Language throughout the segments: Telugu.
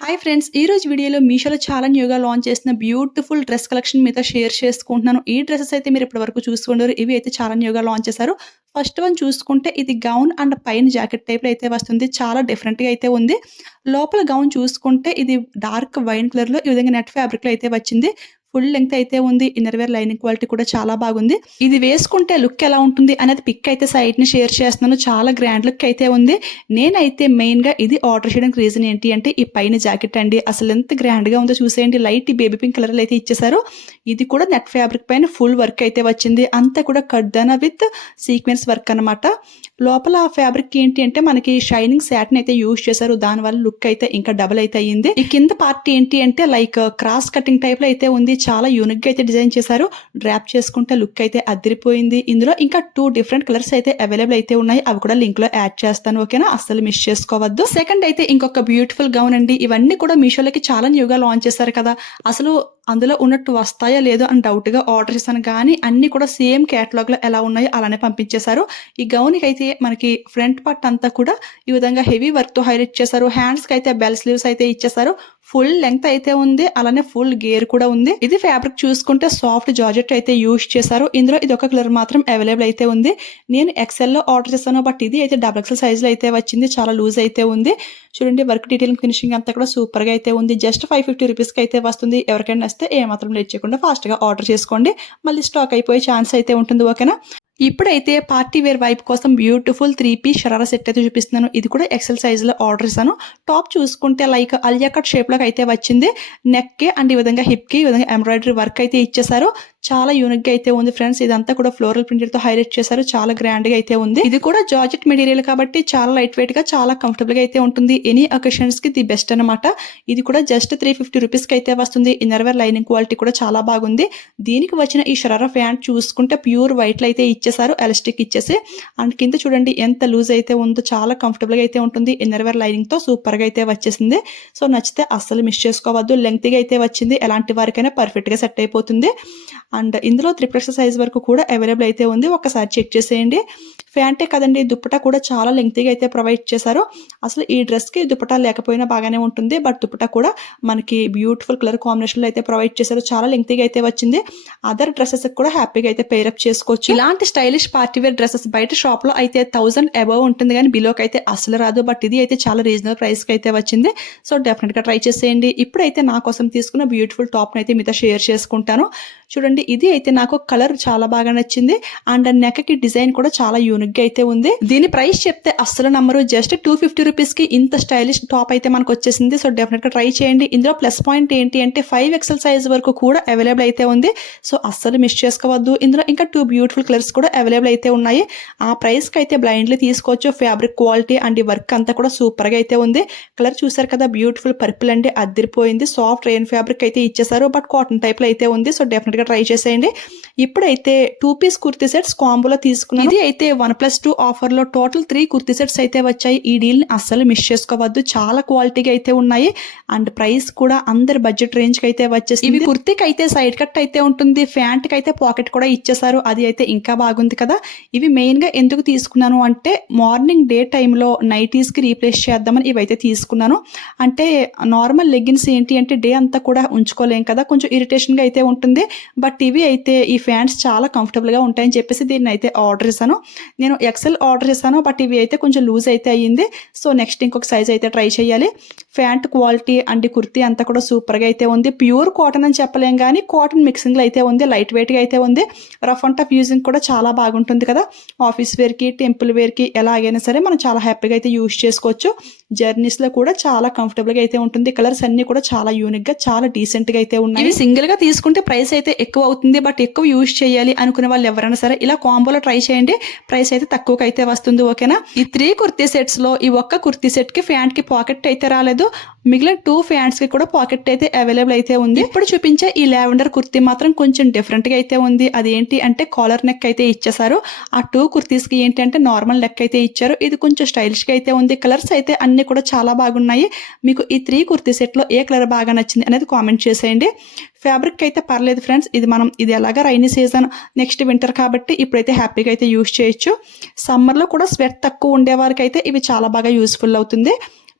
Hi friends! ఈరోజు వీడియోలో మీషోలో చాలా న్యూగా లాంచ్ చేసిన బ్యూటిఫుల్ డ్రెస్ కలెక్షన్ మీతో షేర్ చేసుకుంటున్నాను. ఈ డ్రెసెస్ అయితే మీరు ఇప్పటివరకు చూసుకుంటారు. ఇవి అయితే చాలా న్యూగా లాంచ్ చేశారు. ఫస్ట్ వన్ చూసుకుంటే ఇది గౌన్ అండ్ పైన జాకెట్ టైప్‌లో అయితే వస్తుంది. చాలా డిఫరెంట్‌గా అయితే ఉంది. లోపల గౌన్ చూసుకుంటే ఇది డార్క్ వైన్ కలర్‌లో ఈ విధంగా నెట్ ఫ్యాబ్రిక్‌లో అయితే వచ్చింది. ఫుల్ లెంగ్త్ అయితే ఉంది. ఇన్నర్ వేర్ లైనింగ్ క్వాలిటీ కూడా చాలా బాగుంది. ఇది వేసుకుంటే లుక్ ఎలా ఉంటుంది అనేది పిక్ అయితే సైడ్‌ని షేర్ చేస్తున్నాను. చాలా గ్రాండ్ లుక్ అయితే ఉంది. నేనైతే మెయిన్‌గా ఇది ఆర్డర్ చేయడానికి రీజన్ ఏంటి అంటే ఈ పైన జాకెట్ అండి. అసలు ఎంత గ్రాండ్‌గా ఉందో చూసేయండి. లైట్ బేబీ పింక్ కలర్‌లో అయితే ఇచ్చేసారు. ఇది కూడా నెట్ ఫ్యాబ్రిక్ పైన ఫుల్ వర్క్ అయితే వచ్చింది. అంతా కూడా కడ్దానా విత్ సీక్వెన్స్ వర్క్ అన్నమాట. లోపల ఫ్యాబ్రిక్ ఏంటి అంటే మనకి షైనింగ్ సాటిన్ అయితే యూజ్ చేశారు. దానివల్ల లుక్ అయితే ఇంకా డబుల్ అయితే అయ్యింది. ఈ కింద పార్ట్ ఏంటి అంటే లైక్ క్రాస్ కటింగ్ టైప్ లో అయితే ఉంది. చాలా యూనిక్ గా అయితే డిజైన్ చేశారు. డ్రాప్ చేసుకుంటే లుక్ అయితే అదిరిపోయింది. ఇందులో ఇంకా 2 డిఫరెంట్ కలర్స్ అయితే అవైలబుల్ అయితే ఉన్నాయి. అవి కూడా లింక్ లో యాడ్ చేస్తాను. ఓకేనా, అస్సలు మిస్ చేసుకోవద్దు. సెకండ్ అయితే ఇంకొక బ్యూటిఫుల్ గౌన్ అండి. ఇవన్నీ కూడా మీషోలోకి చాలా న్యూగా లాంచ్ చేశారు కదా. అసలు అందులో ఉన్నట్టు వస్తాయా లేదో అని డౌట్‌గా ఆర్డర్ చేశాను గానీ, అన్నీ కూడా సేమ్ కేటలాగ్‌లో ఎలా ఉన్నాయో అలానే పంపించేశారు. ఈ గౌన్‌కైతే మనకి ఫ్రంట్ పార్ట్ అంతా కూడా ఈ విధంగా హెవీ వర్క్‌తో హైలైట్ చేశారు. హ్యాండ్స్‌కైతే బెల్ స్లీవ్స్ అయితే ఇచ్చేశారు. ఫుల్ లెంగ్త్ అయితే ఉంది. అలానే ఫుల్ గేర్ కూడా ఉంది. ఇది ఫ్యాబ్రిక్ చూసుకుంటే సాఫ్ట్ జార్జెట్ అయితే యూజ్ చేశారు. ఇందులో ఇది ఒక కలర్ మాత్రం అవైలబుల్ అయితే ఉంది. నేను ఎక్సెల్‌లో ఆర్డర్ చేశాను. బట్ ఇది అయితే డబుల్ ఎక్సెల్ సైజ్‌లో అయితే వచ్చింది. చాలా లూజ్ అయితే ఉంది. చూడండి, వర్క్ డీటెయిలింగ్ ఫినిషింగ్ అంతా కూడా సూపర్‌గా అయితే ఉంది. జస్ట్ 550 రూపీస్‌కి అయితే వస్తుంది. ఎవరికైనా నచ్చితే ఏమాత్రం లేట్ చేయకుండా ఫాస్ట్‌గా ఆర్డర్ చేసుకోండి. మళ్ళీ స్టాక్ అయిపోయే ఛాన్స్ అయితే ఉంటుంది. ఓకేనా. ఇప్పుడైతే పార్టీ వేర్ వైపు కోసం బ్యూటిఫుల్ 3 పీస్ షరారా సెట్ అయితే చూపిస్తున్నాను. ఇది కూడా ఎక్సెల్ సైజ్‌లో ఆర్డర్ చేశాను. టాప్ చూసుకుంటే లైక్ అలియా కట్ షేప్‌లోకి అయితే వచ్చింది. నెక్‌కి అండ్ ఈ విధంగా హిప్‌కి ఈ విధంగా ఎంబ్రాయిడరీ వర్క్ అయితే ఇచ్చేశారు. చాలా యూనిక్‌గా అయితే ఉంది ఫ్రెండ్స్. ఇదంతా కూడా ఫ్లోరల్ ప్రింటెడ్‌తో హైలైట్ చేశారు. చాలా గ్రాండ్‌గా అయితే ఉంది. ఇది కూడా జార్జెట్ మెటీరియల్ కాబట్టి చాలా లైట్ వెయిట్‌గా, చాలా కంఫర్టబుల్‌గా అయితే ఉంటుంది. ఎనీ అకేషన్స్‌కి ది బెస్ట్ అన్నమాట. ఇది కూడా జస్ట్ 350 రూపీస్‌కి అయితే వస్తుంది. ఇన్నర్ వేర్ లైనింగ్ క్వాలిటీ కూడా చాలా బాగుంది. దీనికి వచ్చిన ఈ షరారా ప్యాంట్ చూసుకుంటే ప్యూర్ వైట్‌లో అయితే ఇచ్చేశారు. ఎలాస్టిక్ ఇచ్చేసి అండ్ కింద చూడండి ఎంత లూజ్ అయితే ఉందో. చాలా కంఫర్టబుల్‌గా అయితే ఉంటుంది. ఇన్నర్ వేర్ లైనింగ్‌తో సూపర్‌గా అయితే వచ్చేసింది. సో నచ్చితే అస్సలు మిస్ చేసుకోవద్దు. లెంగ్త్‌గా అయితే వచ్చింది. ఎలాంటి వారికైనా పర్ఫెక్ట్‌గా సెట్ అయిపోతుంది. అండ్ ఇందులో 3X సైజ్ వరకు కూడా అవైలబుల్ అయితే ఉంది. ఒక్కసారి చెక్ చేసేయండి. ప్యాంటే కదండి, దుప్పటా కూడా చాలా లెంగ్తీగా అయితే ప్రొవైడ్ చేశారు. అసలు ఈ డ్రెస్‌కి దుప్పటా లేకపోయినా బాగానే ఉంటుంది. బట్ దుప్పటా కూడా మనకి బ్యూటిఫుల్ కలర్ కాంబినేషన్‌లో అయితే ప్రొవైడ్ చేశారు. చాలా లెంగ్తీగా అయితే వచ్చింది. అదర్ డ్రెసెస్‌కి కూడా హ్యాపీగా అయితే పేరప్ చేసుకోవచ్చు. ఇలాంటి స్టైలిష్ పార్టీ వేర్ డ్రెసెస్ బయట షాప్‌లో అయితే 1000 అబోవ్ ఉంటుంది కానీ బిలోకి అయితే అసలు రాదు. బట్ ఇది అయితే చాలా రీజనబుల్ ప్రైస్‌కి అయితే వచ్చింది. సో డెఫినెట్‌గా ట్రై చేసేయండి. ఇప్పుడైతే నా కోసం తీసుకున్న బ్యూటిఫుల్ టాప్‌ని అయితే మీతో షేర్ చేసుకుంటాను. చూడండి, ఇది అయితే నాకు కలర్ చాలా బాగా నచ్చింది. అండ్ నెక్‌కి డిజైన్ కూడా చాలా యూనిక్‌గా అయితే ఉంది. దీని ప్రైస్ చెప్తే అస్సలు నమ్మరు. జస్ట్ 250 రూపీస్‌కి ఇంత స్టైలిష్ టాప్ అయితే మనకు వచ్చేసింది. సో డెఫినెట్‌గా ట్రై చేయండి. ఇందులో ప్లస్ పాయింట్ ఏంటి అంటే 5XL సైజ్ వరకు కూడా అవైలబుల్ అయితే ఉంది. సో అస్సలు మిస్ చేసుకోవద్దు. ఇందులో ఇంకా 2 బ్యూటిఫుల్ కలర్స్ కూడా అవైలబుల్ అయితే ఉన్నాయి. ఆ ప్రైస్‌కి అయితే బ్లైండ్లీ తీసుకోవచ్చు. ఫ్యాబ్రిక్ క్వాలిటీ అండ్ ఈ వర్క్ అంతా కూడా సూపర్‌గా అయితే ఉంది. కలర్ చూసారు కదా, బ్యూటిఫుల్ పర్పుల్ అండి, అదిరిపోయింది. సాఫ్ట్ రెయిన్ ఫ్యాబ్రిక్ అయితే ఇచ్చేసారు. బట్ కాటన్ టైప్‌లో అయితే ఉంది. సో డెఫినెట్‌గా ట్రై చేసేయండి. ఇప్పుడైతే 2 పీస్ కుర్తీ సెట్స్ కాంబోలో తీసుకున్నాను. ఇది అయితే 1+2 ఆఫర్ లో టోటల్ 3 కుర్తీ సెట్స్ అయితే వచ్చాయి. ఈ డీల్ ని అస్సలు మిస్ చేసుకోవద్దు. చాలా క్వాలిటీగా అయితే ఉన్నాయి. అండ్ ప్రైస్ కూడా అందరి బడ్జెట్ రేంజ్ కి అయితే వచ్చేసి ఇవి కుర్తీకి అయితే సైడ్ కట్ అయితే ఉంటుంది. ప్యాంట్ కి అయితే పాకెట్ కూడా ఇచ్చేసారు. అది అయితే ఇంకా బాగుంది కదా. ఇవి మెయిన్ గా ఎందుకు తీసుకున్నాను అంటే మార్నింగ్ డే టైంలో నైటీస్ కి రీప్లేస్ చేద్దామని ఇవైతే తీసుకున్నాను. అంటే నార్మల్ లెగ్గిన్స్ ఏంటి అంటే డే అంతా కూడా ఉంచుకోలేం కదా, కొంచెం ఇరిటేషన్ గా అయితే ఉంటుంది. బట్ ఇవి అయితే ఈ ఫ్యాంట్స్ చాలా కంఫర్టబుల్ గా ఉంటాయని చెప్పేసి దీన్ని అయితే ఆర్డర్ చేశాను. నేను ఎక్సెల్ ఆర్డర్ చేశాను. బట్ ఇవి అయితే కొంచెం లూజ్ అయితే అయ్యింది. సో నెక్స్ట్ ఇంకొక సైజ్ అయితే ట్రై చేయాలి. ప్యాంట్ క్వాలిటీ అండ్ కుర్తీ అంతా కూడా సూపర్గా అయితే ఉంది. ప్యూర్ కాటన్ అని చెప్పలేం కానీ కాటన్ మిక్సింగ్లో అయితే ఉంది. లైట్ వెయిట్గా అయితే ఉంది. రఫ్ అండ్ టఫ్ యూజింగ్ కూడా చాలా బాగుంటుంది కదా. ఆఫీస్ వేర్కి, టెంపుల్ వేర్కి ఎలాగైనా సరే మనం చాలా హ్యాపీగా అయితే యూజ్ చేసుకోవచ్చు. జర్నీస్లో కూడా చాలా కంఫర్టబుల్గా అయితే ఉంటుంది. కలర్స్ అన్ని కూడా చాలా యూనిక్గా, చాలా డీసెంట్గా అయితే ఉన్నాయి. ఇవి సింగిల్గా తీసుకుంటే ప్రైస్ అయితే ఎక్కువ అవుతుంది. బట్ ఎక్కువ యూజ్ చేయాలి అనుకునే వాళ్ళు ఎవరైనా సరే ఇలా కాంబోలో ట్రై చేయండి. ప్రైస్ అయితే తక్కువకి అయితే వస్తుంది. ఓకేనా. ఈ 3 కుర్తీ సెట్స్ లో ఈ ఒక్క కుర్తీ సెట్ కి ప్యాంట్ కి పాకెట్ అయితే రాలేదు. మిగిలిన 2 ప్యాంట్స్ కి కూడా పాకెట్ అయితే అవైలబుల్ అయితే ఉంది. ఇప్పుడు చూపించే ఈ లావెండర్ కుర్తీ మాత్రం కొంచెం డిఫరెంట్ గా అయితే ఉంది. అదేంటి అంటే కాలర్ నెక్ అయితే ఇచ్చేసారు. ఆ 2 కుర్తీస్ కి ఏంటి అంటే నార్మల్ నెక్ అయితే ఇచ్చారు. ఇది కొంచెం స్టైలిష్ గా అయితే ఉంది. కలర్స్ అయితే అన్ని కూడా చాలా బాగున్నాయి. మీకు ఈ 3 కుర్తీ సెట్ లో ఏ కలర్ బాగా నచ్చింది అనేది కామెంట్ చేసేయండి. ఫ్యాబ్రిక్ అయితే పర్లేదు ఫ్రెండ్స్. ఇది ఎలాగా రైనీ సీజన్, నెక్స్ట్ వింటర్ కాబట్టి ఇప్పుడైతే హ్యాపీగా అయితే యూజ్ చేయొచ్చు. సమ్మర్లో కూడా స్వెట్ తక్కువ ఉండే వారికి అయితే ఇవి చాలా బాగా యూస్ఫుల్ అవుతుంది.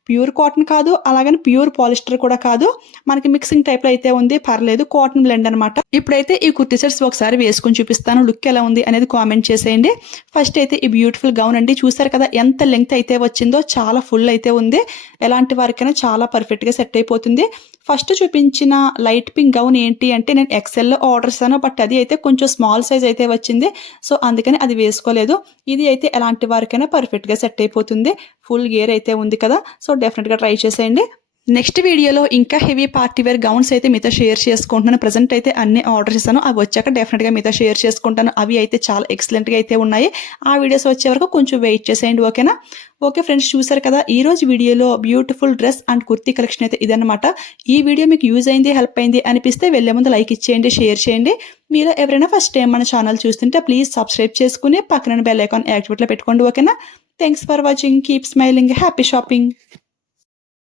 ప్యూర్ కాటన్ కాదు, అలాగని ప్యూర్ పాలిస్టర్ కూడా కాదు, మనకి మిక్సింగ్ టైప్లో అయితే ఉంది, పర్లేదు. కాటన్ బ్లెండ్ అనమాట. ఇప్పుడైతే ఈ కుర్తీ సెట్స్ ఒకసారి వేసుకొని చూపిస్తాను, లుక్ ఎలా ఉంది అనేది కామెంట్ చేసేయండి. ఫస్ట్ అయితే ఈ బ్యూటిఫుల్ గౌన్ అండి, చూసారు కదా ఎంత లెంగ్త్ అయితే వచ్చిందో, చాలా ఫుల్ అయితే ఉంది. ఎలాంటి వారికైనా చాలా పర్ఫెక్ట్గా సెట్ అయిపోతుంది. ఫస్ట్ చూపించిన లైట్ పింక్ గౌన్ ఏంటి అంటే నేను ఎక్సెల్లో ఆర్డర్ చేశాను, బట్ అది అయితే కొంచెం స్మాల్ సైజ్ అయితే వచ్చింది, సో అందుకని అది వేసుకోలేదు. ఇది అయితే ఎలాంటి వారికైనా పర్ఫెక్ట్గా సెట్ అయిపోతుంది. ఫుల్ గేర్ అయితే ఉంది కదా, సో డెఫినెట్గా ట్రై చేసేయండి. నెక్స్ట్ వీడియోలో ఇంకా హెవీ పార్టీ వేర్ గౌన్స్ అయితే మీతో షేర్ చేసుకుంటున్నాను. ప్రజెంట్ అయితే అన్ని ఆర్డర్ చేశాను, అవి వచ్చాక డెఫినెట్గా మీతో షేర్ చేసుకుంటాను. అవి అయితే చాలా ఎక్సలెంట్గా అయితే ఉన్నాయి. ఆ వీడియోస్ వచ్చే వరకు కొంచెం వెయిట్ చేసేయండి, ఓకేనా? ఓకే ఫ్రెండ్స్, చూసారు కదా ఈరోజు వీడియోలో beautiful dress and kurti collection అయితే ఇదన్నమాట. ఈ వీడియో మీకు యూజ్ అయింది, హెల్ప్ అయింది అనిపిస్తే వెళ్ళే ముందు లైక్ ఇచ్చేయండి, షేర్ చేయండి. మీరు ఎవరైనా ఫస్ట్ టైం మన ఛానల్ చూస్తుంటే ప్లీజ్ సబ్స్క్రైబ్ చేసుకుని పక్కన బెల్ ఐకాన్ యాక్టివేట్లో పెట్టుకోండి, ఓకేనా? Thanks for watching, keep smiling, happy shopping.